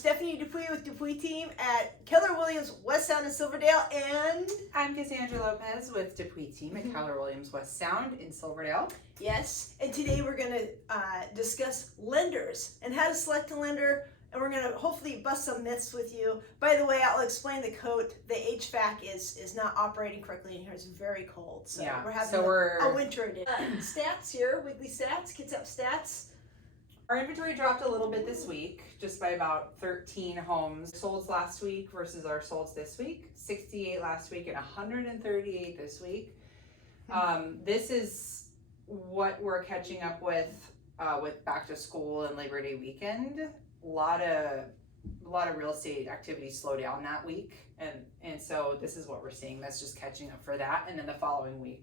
Stephanie Dupuy with Dupuy Team at Keller Williams West Sound in Silverdale, and I'm Cassandra Lopez with Dupuy Team at Keller Williams West Sound in Silverdale. Yes, and today we're going to discuss lenders and how to select a lender, and we're going to hopefully bust some myths with you. By the way, I'll explain the code. The HVAC is not operating correctly in here. It's very cold, so Yeah, we're having so a winter edition. Stats here, weekly stats, Kitsap stats. Our inventory dropped a little bit this week, just by about 13 homes sold last week versus our solds this week. 68 last week and 138 this week. This is what we're catching up with back to school and Labor Day weekend. A lot of real estate activity slow down that week, and so this is what we're seeing. That's just catching up for that, and then the following week,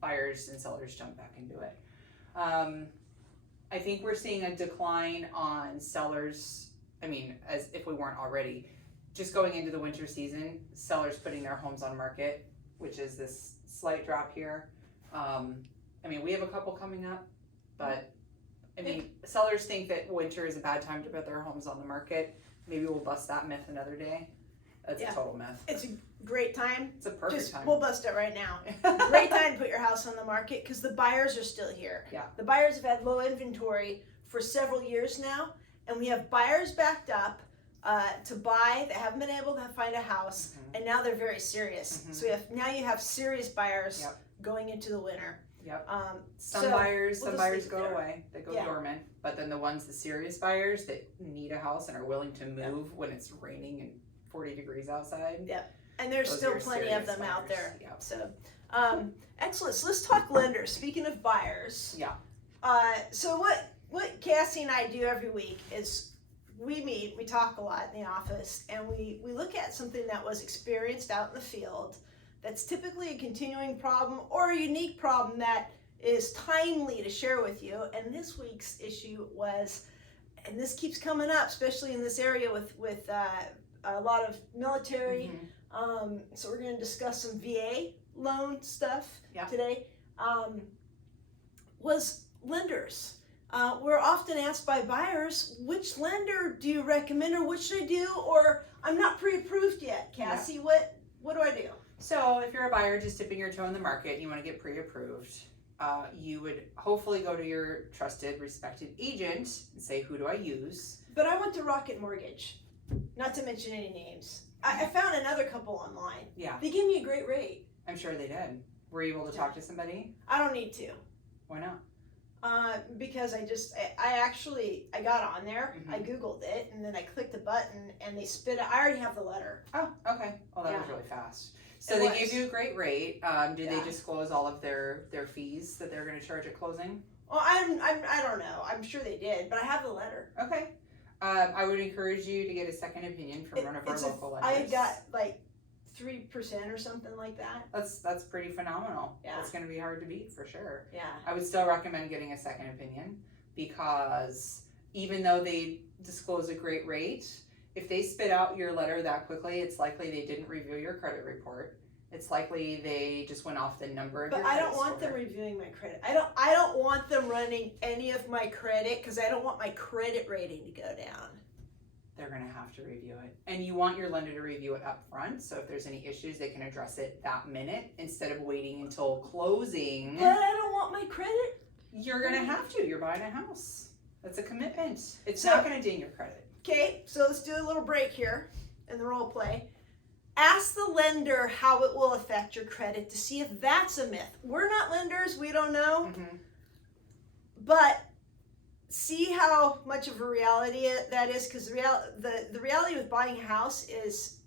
buyers and sellers jump back into it. I think we're seeing a decline on sellers. I mean, as if we weren't already, just going into the winter season, sellers putting their homes on market, which is this slight drop here. I mean, we have a couple coming up, but I mean, sellers think that winter is a bad time to put their homes on the market. Maybe we'll bust that myth another day. That's a total myth. It's a great time. It's a perfect time. We'll bust it right now. Great time to put your house on the market because the buyers are still here. Yeah. The buyers have had low inventory for several years now, and we have buyers backed up to buy that haven't been able to find a house, and now they're very serious. So you have serious buyers going into the winter. Yep. Some buyers go away. They go dormant. But then the serious buyers that need a house and are willing to move when it's raining and 40 degrees outside. Yep. And there's still plenty of them out there. Yep. So, excellent. So let's talk lenders. Speaking of buyers. Yeah. So what Cassie and I do every week is we meet, we talk a lot in the office, and we look at something that was experienced out in the field that's typically a continuing problem or a unique problem that is timely to share with you. And this week's issue was, and this keeps coming up, especially in this area with a lot of military. So we're going to discuss some VA loan stuff today. Was lenders. We're often asked by buyers, which lender do you recommend, or what should I do? Or I'm not pre-approved yet, Cassie. What do I do? So if you're a buyer just dipping your toe in the market and you want to get pre-approved, you would hopefully go to your trusted, respected agent and say, who do I use? But I went to Rocket Mortgage, not to mention any names. I found another couple online. Yeah. They gave me a great rate. I'm sure they did. Were you able to talk to somebody? I don't need to. Why not? Because I got on there, I Googled it, and then I clicked the button, and they spit out. I already have the letter. Oh, okay. Well, that was really fast. So they gave you a great rate. Did they disclose all of their fees that they're going to charge at closing? Well, I don't know. I'm sure they did, but I have the letter. Okay. I would encourage you to get a second opinion from one of our local lenders. I got like 3% or something like that. That's pretty phenomenal. Yeah. That's going to be hard to beat for sure. Yeah. I would still recommend getting a second opinion because even though they disclose a great rate, if they spit out your letter that quickly, it's likely they didn't review your credit report. It's likely they just went off the number of your credit But I don't want them reviewing my credit. I don't want them running any of my credit because I don't want my credit rating to go down. They're going to have to review it. And you want your lender to review it up front. So if there's any issues, they can address it that minute instead of waiting until closing. But I don't want my credit. You're going to have to. You're buying a house. That's a commitment. It's not going to ding your credit. Okay, so let's do a little break here in the role play. Ask the lender how it will affect your credit to see if that's a myth. We're not lenders. We don't know. But see how much of a reality that is, because the reality with buying a house is,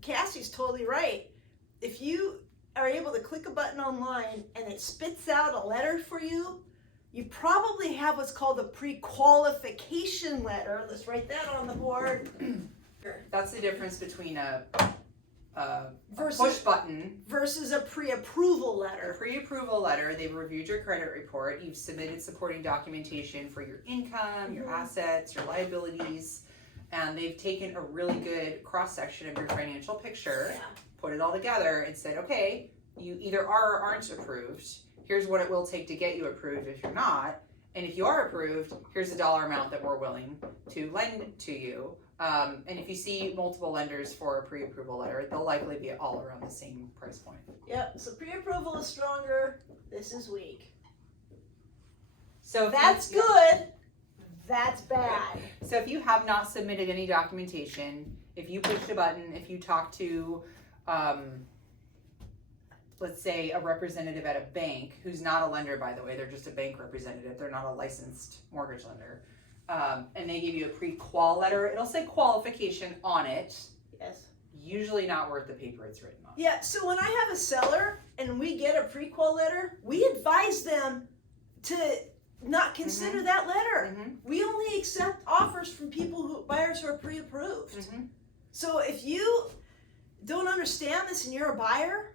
Cassie's totally right. If you are able to click a button online and it spits out a letter for you, you probably have what's called a pre-qualification letter. Let's write that on the board. That's the difference between a push button versus a pre-approval letter. A pre-approval letter, they've reviewed your credit report, you've submitted supporting documentation for your income, your assets, your liabilities, and they've taken a really good cross-section of your financial picture, put it all together and said, okay, you either are or aren't approved. Here's what it will take to get you approved if you're not. And if you are approved, here's the dollar amount that we're willing to lend to you. And if you see multiple lenders for a pre-approval letter, they'll likely be all around the same price point. Yep, so pre-approval is stronger, this is weak. So That's good, that's bad. So if you have not submitted any documentation, if you pushed a button, if you talk to, let's say a representative at a bank, who's not a lender, by the way, they're just a bank representative, they're not a licensed mortgage lender, and they give you a pre-qual letter, it'll say qualification on it. Yes. Usually not worth the paper it's written on. Yeah, so when I have a seller and we get a pre-qual letter, we advise them to not consider that letter. We only accept offers from buyers who are pre-approved. So if you don't understand this and you're a buyer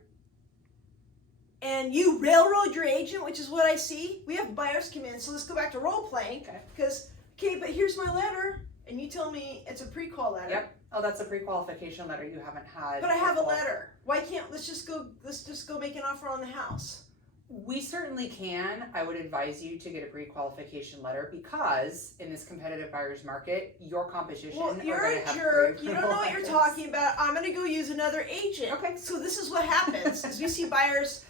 and you railroad your agent, which is what I see, we have buyers come in, so let's go back to role playing, because, okay, but here's my letter, and you tell me it's a pre-qual letter. Yep. Oh, that's a pre-qualification letter you haven't had. But I have a letter. Why can't, let's just go make an offer on the house. We certainly can. I would advise you to get a pre-qualification letter because in this competitive buyer's market, your competition Well, are you're going a to have jerk. You pre-approval don't know what you're letters. talking about. I'm going to go use another agent. Okay. So this is what happens, because we see buyers,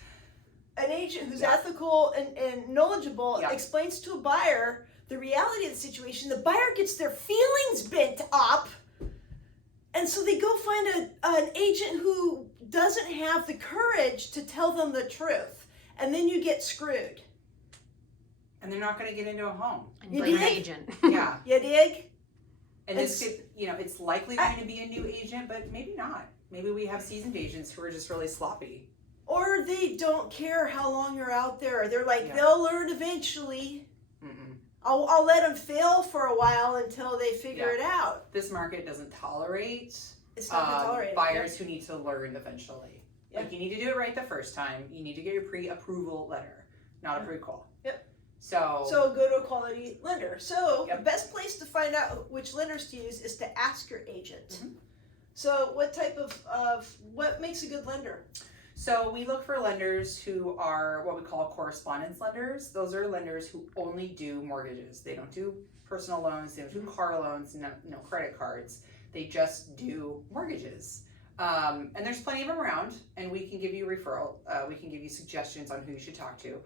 an agent who's Yeah. ethical and knowledgeable Yeah. explains to a buyer the reality of the situation. The buyer gets their feelings bent up, and so they go find an agent who doesn't have the courage to tell them the truth, and then you get screwed. And they're not going to get into a home. And You bring an dig? agent. Yeah. You dig? And this could, it's likely going to be a new agent, but maybe not. Maybe we have seasoned agents who are just really sloppy. Or they don't care how long you're out there. They're like, Yeah. they'll learn eventually. I'll let them fail for a while until they figure it out. This market doesn't tolerate It's not gonna tolerate buyers who need to learn eventually. Yeah. Like you need to do it right the first time. You need to get your pre-approval letter, not a pre-qual. Yep. So go to a quality lender. So Yep. the best place to find out which lenders to use is to ask your agent. Mhm. So what type of what makes a good lender? So we look for lenders who are what we call correspondence lenders. Those are lenders who only do mortgages. They don't do personal loans, they don't do car loans, no credit cards. They just do mortgages. And there's plenty of them around, and we can give you referral. We can give you suggestions on who you should talk to.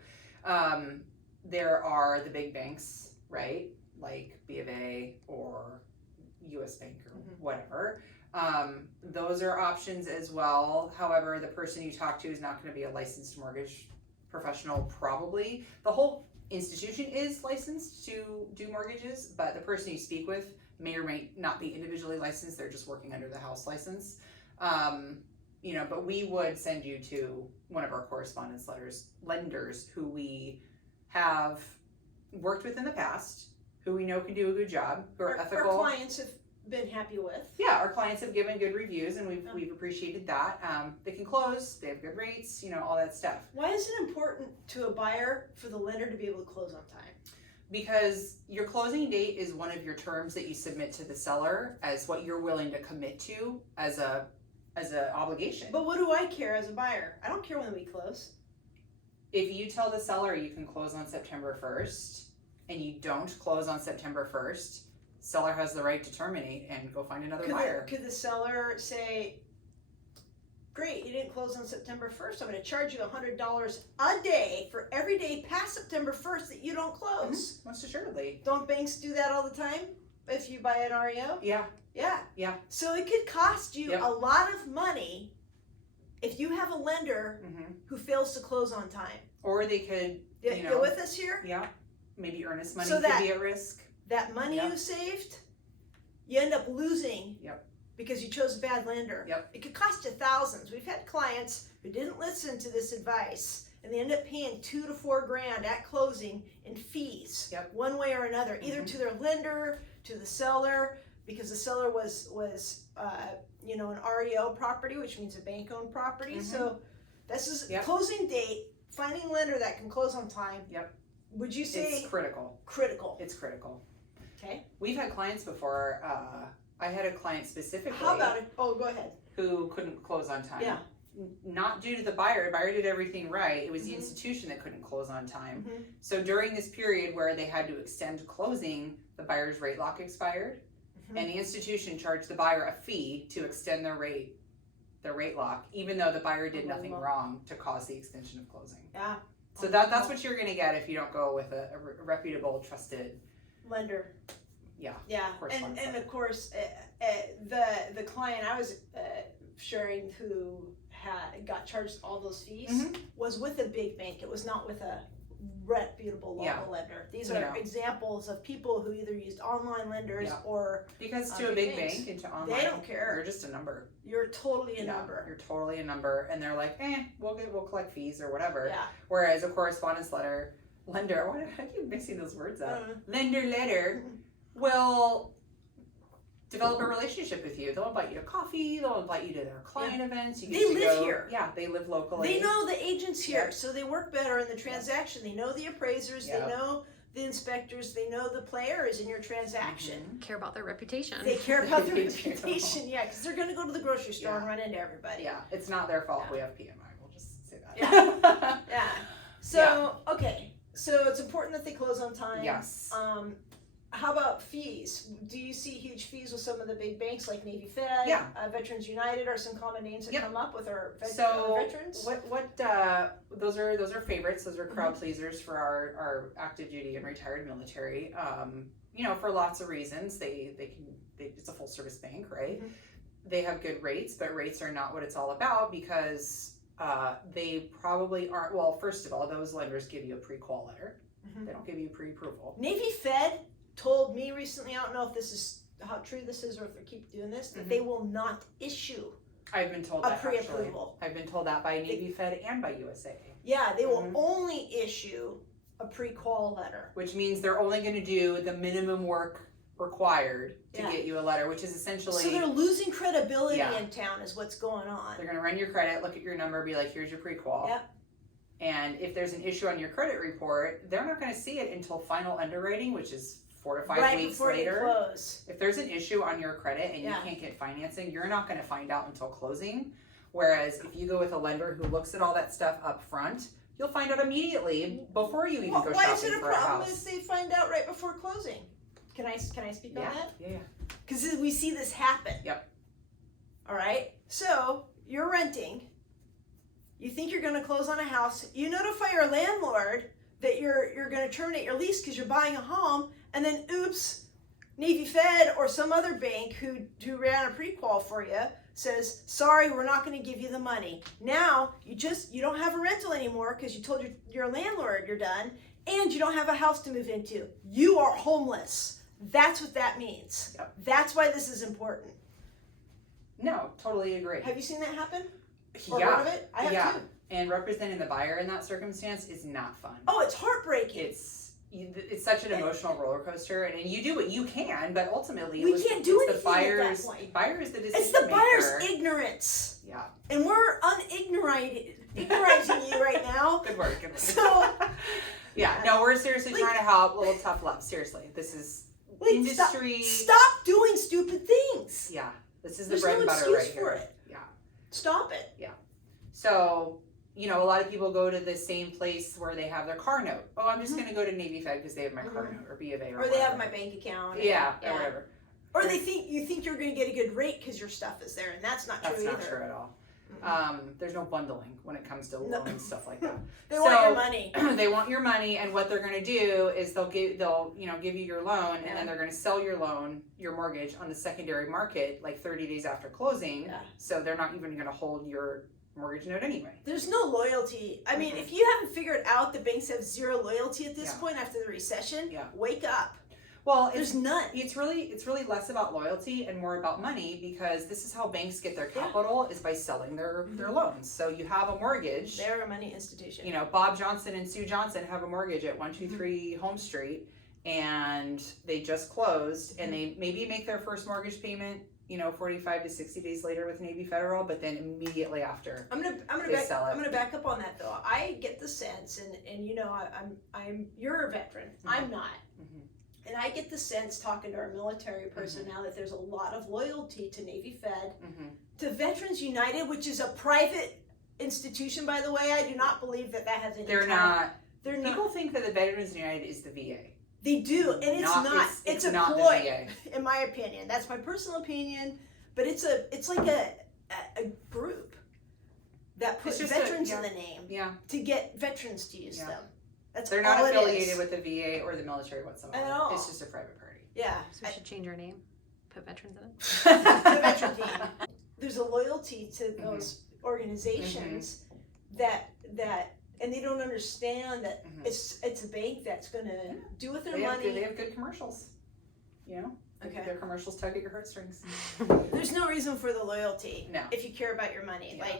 There are the big banks, right? Like B of A or US Bank or whatever. Those are options as well. However, the person you talk to is not going to be a licensed mortgage professional, probably. The whole institution is licensed to do mortgages, but the person you speak with may or may not be individually licensed. They're just working under the house license. But we would send you to one of our correspondence lenders who we have worked with in the past, who we know can do a good job, who are ethical. Our clients have been happy with. Yeah, our clients have given good reviews, and we've appreciated that. They can close, they have good rates, all that stuff. Why is it important to a buyer for the lender to be able to close on time? Because your closing date is one of your terms that you submit to the seller as what you're willing to commit to as a obligation. But what do I care as a buyer? I don't care when we close. If you tell the seller you can close on September 1st and you don't close on September 1st, seller has the right to terminate and go find another buyer. Could the seller say, great, you didn't close on September 1st, I'm going to charge you $100 a day for every day past September 1st that you don't close? Most assuredly. Don't banks do that all the time if you buy an REO? Yeah. Yeah. So it could cost you Yep. a lot of money if you have a lender who fails to close on time. Or they could, You with us here? yeah, maybe earnest money So could be at risk. That money Yep. you saved, you end up losing Yep. because you chose a bad lender. Yep. It could cost you thousands. We've had clients who didn't listen to this advice and they end up paying $2,000 to $4,000 at closing in fees, Yep. one way or another, either to their lender, to the seller, because the seller was an REO property, which means a bank-owned property. So this is Yep. closing date, finding a lender that can close on time. Yep. Would you say It's critical. critical? It's critical. Okay. We've had clients before. I had a client specifically How about it? Oh, go ahead. who couldn't close on time. Yeah. Not due to the buyer. The buyer did everything right. It was the institution that couldn't close on time. So during this period where they had to extend closing, the buyer's rate lock expired. and the institution charged the buyer a fee to extend their rate lock, even though the buyer did nothing wrong to cause the extension of closing. Yeah. So that's what you're going to get if you don't go with a reputable, trusted lender. Yeah. Yeah. And of course, the client I was sharing who got charged all those fees was with a big bank. It was not with a reputable local lender. These are examples of people who either used online lenders or because to a big bank and to online, they don't care. You're just a number. You're totally a number. You're totally a number, and they're like, we'll collect fees or whatever. Yeah. Whereas a correspondence lender, why do I keep mixing those words up? Lender letter will develop a relationship with you. They'll invite you to coffee. They'll invite you to their client events. They live here. Yeah, they live locally. They know the agents here, so they work better in the transaction. They know the appraisers. They know the inspectors. They know the players in your transaction. Care about their reputation. They care about their reputation, because they're going to go to the grocery store and run into everybody. Yeah, it's not their fault we have PMI. We'll just say that. Yeah. So, okay. So it's important that they close on time. Yes. How about fees? Do you see huge fees with some of the big banks like Navy Fed? Veterans United are some common names that come up with our veterans. Those are favorites. Those are crowd pleasers for our active duty and retired military. For lots of reasons. It's a full service bank, right? They have good rates, but rates are not what it's all about because they probably aren't. Well, first of all, those lenders give you a pre-qual letter. They don't give you pre-approval. Navy Fed told me recently, I don't know if this is how true this is or if they keep doing this, that they will not issue I've been told a that pre-approval. I've been told that by Navy Fed and by USA. Yeah, they will only issue a pre-qual letter. Which means they're only going to do the minimum work required to get you a letter, which is essentially... So they're losing credibility in town is what's going on. They're going to run your credit, look at your number, be like, here's your pre-qual. Yep. And if there's an issue on your credit report, they're not going to see it until final underwriting, which is 4 to 5 weeks later. They close. If there's an issue on your credit and you can't get financing, you're not going to find out until closing. Whereas if you go with a lender who looks at all that stuff up front, you'll find out immediately before you even go shopping for a house. Why is it a problem if they find out right before closing? Can I speak on that? Yeah. Because we see this happen. Yep. All right. So you're renting. You think you're going to close on a house. You notify your landlord that you're going to terminate your lease because you're buying a home, and then oops, Navy Fed or some other bank who ran a pre-qual for you says, sorry, we're not going to give you the money. Now you don't have a rental anymore because you told your landlord you're done, and you don't have a house to move into. You are homeless. That's what that means. Yep. That's why this is important. No, totally agree. Have you seen that happen? Or heard of it? I have too. And representing the buyer in that circumstance is not fun. Oh, it's heartbreaking. It's such an emotional roller coaster, and you do what you can, but ultimately we can't do anything the buyer's, at that point. Buyer is the decision It's the maker. buyer's ignorance. Yeah. And we're ignorizing you right now. Good word. So no, we're seriously trying to help. A little tough love. Seriously, this is industry. Stop doing stupid things. Yeah, this is the bread and butter right here. For it. Yeah. Stop it. Yeah. So, a lot of people go to the same place where they have their car note. Oh, I'm just going to go to Navy Fed because they have my car note, or B of A, or they have my bank account. Yeah, or whatever. Or you think you're going to get a good rate because your stuff is there, and that's not true either. That's not true at all. There's no bundling when it comes to loans and stuff like that. They want your money. They want your money, and what they're going to do is they'll give you your loan, and then they're going to sell your mortgage on the secondary market like 30 days after closing. Yeah. So they're not even going to hold your mortgage note anyway. There's no loyalty. I mean, if you haven't figured out that banks have zero loyalty at this point after the recession, wake up. Well, there's none. It's really less about loyalty and more about money, because this is how banks get their capital is by selling their loans. So you have a mortgage. They're a money institution. Bob Johnson and Sue Johnson have a mortgage at 123 Home Street, and they just closed, and they maybe make their first mortgage payment 45 to 60 days later with Navy Federal, but then immediately after I'm gonna back up on that though. I get the sense, and you're a veteran. I'm not. And I get the sense, talking to our military personnel, that there's a lot of loyalty to Navy Fed, to Veterans United, which is a private institution, by the way. I do not believe that has any. They're not. People think that the Veterans United is the VA. They do, and it's a not ploy, the VA. in my opinion. That's my personal opinion, but it's like a group that puts veterans in the name to get veterans to use them. They're not affiliated with the VA or the military whatsoever. At all. It's just a private party. Yeah. So we should change our name. Put veterans in it. The veteran team. There's a loyalty to those organizations that and they don't understand that it's a bank that's going to do with their money. They have good commercials. You know? Okay. Their commercials tug at your heartstrings. There's no reason for the loyalty. No. If you care about your money. Yeah.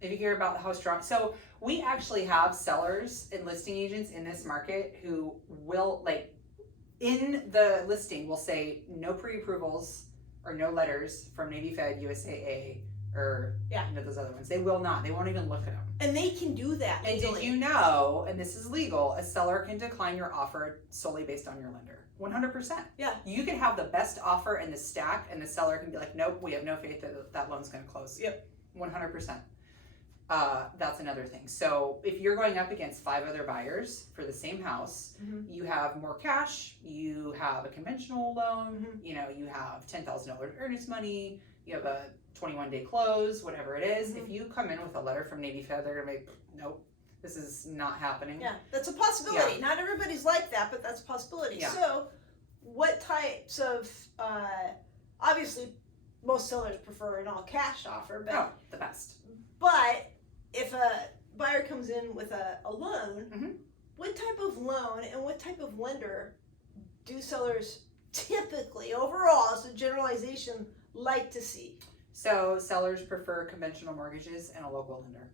If you care about how strong. So we actually have sellers and listing agents in this market who will, like, in the listing will say no pre-approvals or no letters from Navy Fed, USAA, or those other ones. They will not. They won't even look at them. And they can do that legally. And did you know, and this is legal, a seller can decline your offer solely based on your lender. 100%. Yeah. You can have the best offer in the stack and the seller can be like, nope, we have no faith that that loan's going to close. Yep. 100%. That's another thing. So if you're going up against 5 other buyers for the same house, you have more cash, you have a conventional loan, you know, you have $10,000 earnest money, you have a 21-day close, whatever it is. If you come in with a letter from Navy Fed, they're going to be, nope, this is not happening. Yeah, that's a possibility. Yeah. Not everybody's like that, but that's a possibility. Yeah. So what types of, obviously most sellers prefer an all cash offer, but the best. But if a buyer comes in with a loan, what type of loan and what type of lender do sellers typically, overall, as a generalization, like to see? So sellers prefer conventional mortgages and a local lender,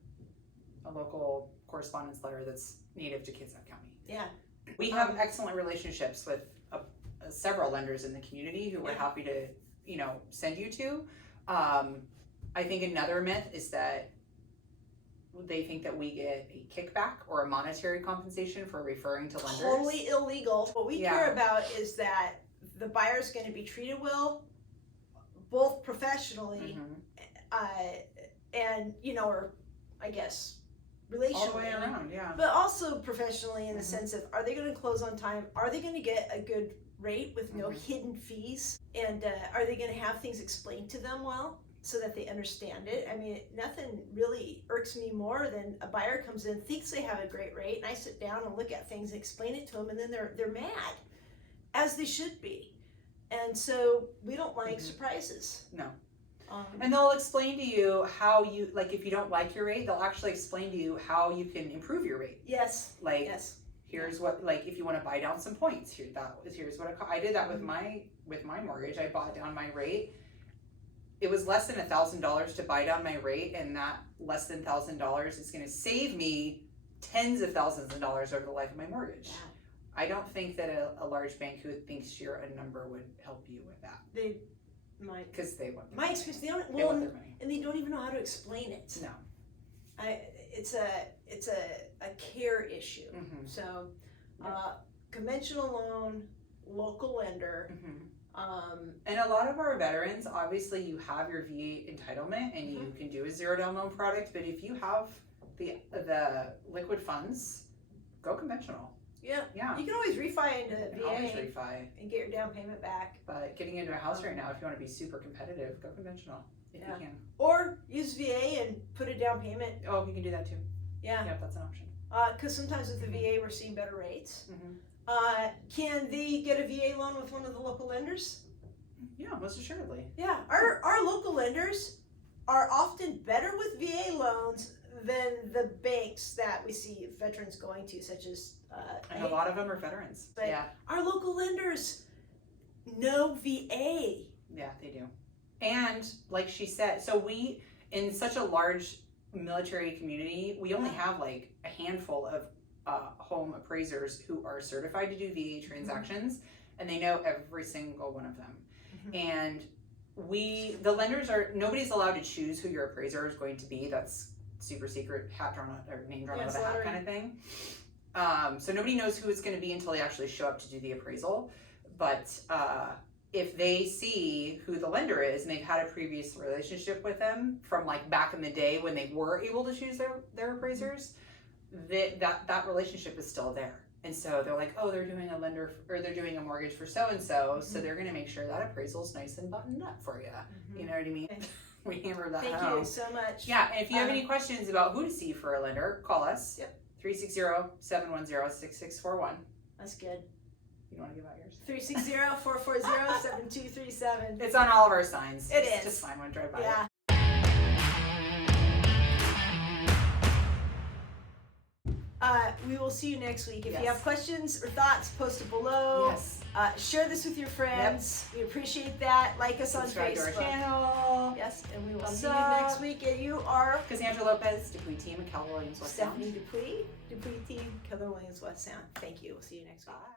a local correspondence letter that's native to Kitsap County. Yeah. We have excellent relationships with several lenders in the community who we're happy to, you know, send you to. I think another myth is that they think that we get a kickback or a monetary compensation for referring to lenders. Totally illegal. What we care about is that the buyer's going to be treated well, both professionally and, you know, or I guess relationally. All the way around, but also professionally in the sense of, are they going to close on time? Are they going to get a good rate with no hidden fees? And are they going to have things explained to them well, so that they understand it? I mean, nothing really irks me more than a buyer comes in, thinks they have a great rate, and I sit down and look at things and explain it to them, and then they're mad, as they should be. And so we don't like surprises. No. And they'll explain to you how you, like, if you don't like your rate, they'll actually explain to you how you can improve your rate. Yes. Like, here's what, like, if you want to buy down some points, here's what I did that with my mortgage. I bought down my rate. It was less than $1,000 to buy down my rate, and that less than $1,000 is going to save me tens of thousands of dollars over the life of my mortgage. Yeah. I don't think that a large bank who thinks you're a number would help you with that. They might, because they want my experience. They want their money, and they don't even know how to explain it. No, it's a care issue. So, conventional loan, local lender. And a lot of our veterans, obviously you have your VA entitlement and you can do a zero down loan product, but if you have the liquid funds, go conventional. Yeah. You can always refi into VA and get your down payment back. But getting into a house right now, if you want to be super competitive, go conventional if you can. Or use VA and put a down payment. Oh, you can do that too. Yeah, that's an option. Because sometimes with the VA we're seeing better rates. Can they get a VA loan with one of the local lenders? Yeah, most assuredly. Yeah, our local lenders are often better with VA loans than the banks that we see veterans going to, such as and a lot of them are veterans. But our local lenders know VA. Yeah, they do. And like she said, so we, in such a large military community, we only have like a handful of home appraisers who are certified to do VA transactions, and they know every single one of them. And the lenders nobody's allowed to choose who your appraiser is going to be. That's super secret, hat drawn out, or name drawn out of a hat kind of thing. So nobody knows who it's going to be until they actually show up to do the appraisal. But if they see who the lender is and they've had a previous relationship with them from like back in the day when they were able to choose their appraisers, that relationship is still there. And so they're like, oh, they're doing a lender or they're doing a mortgage for so and so, so they're going to make sure that appraisal's nice and buttoned up for you. You know what I mean? We hammer that Thank home. you so much. Yeah, and if you have any questions about who to see for a lender, call us. Yep. 360-710-6641. That's good. You want to give out yours? 360-440-7237. It's on all of our signs. It is. Just find one, drive by. Yeah. We will see you next week. If you have questions or thoughts, post it below. Yes. Share this with your friends. We appreciate that. Like us Subscribe on Facebook. to our channel. Yes, and we will Thumbs see you up. next week. And you are Cassandra Lopez, Dupuy Team, and Keller Williams West Sound. Stephanie Dupuy team, Keller Williams West Sound. Thank you. We'll see you next week. Bye.